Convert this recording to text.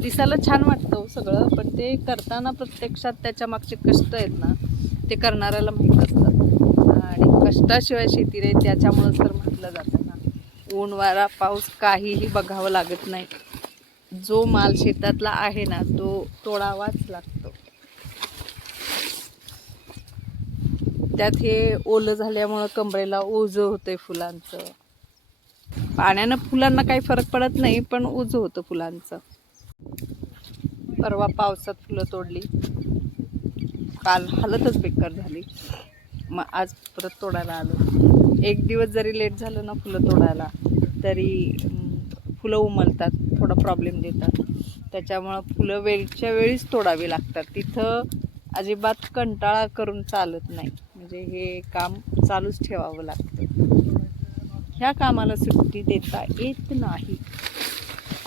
दिसायला छान वाटतं सगळं, पण ते करताना प्रत्यक्षात त्याच्या मागचे कष्ट आहेत ना ते करणाऱ्याला माहीत असतात. आणि कष्टाशिवाय शेती नाही, त्याच्यामुळं तर म्हटलं जातं ना, ऊन वारा पाऊस काहीही बघावं लागत नाही. जो माल शेतातला आहे ना तो तोडावाच लागतो. त्यात हे ओलं झाल्यामुळं कमरेला ओझं होतंय फुलांचं. पाण्यानं फुलांना काही फरक पडत नाही, पण ओझं होतं फुलांचं. परवा पावसात फुलं तोडली, काल हालतच बेकार झाली, मग आज परत तोडायला आलो. एक दिवस जरी लेट झालं ना फुलं तोडायला तरी फुलं उमलतात, थोडा प्रॉब्लेम देतात. त्याच्यामुळं फुलं वेळच्या वेळीच तोडावी लागतात. तिथं अजिबात कंटाळा करून चालत नाही, म्हणजे हे काम चालूच ठेवावं लागतं. ह्या कामाला सुट्टी देता येत नाही.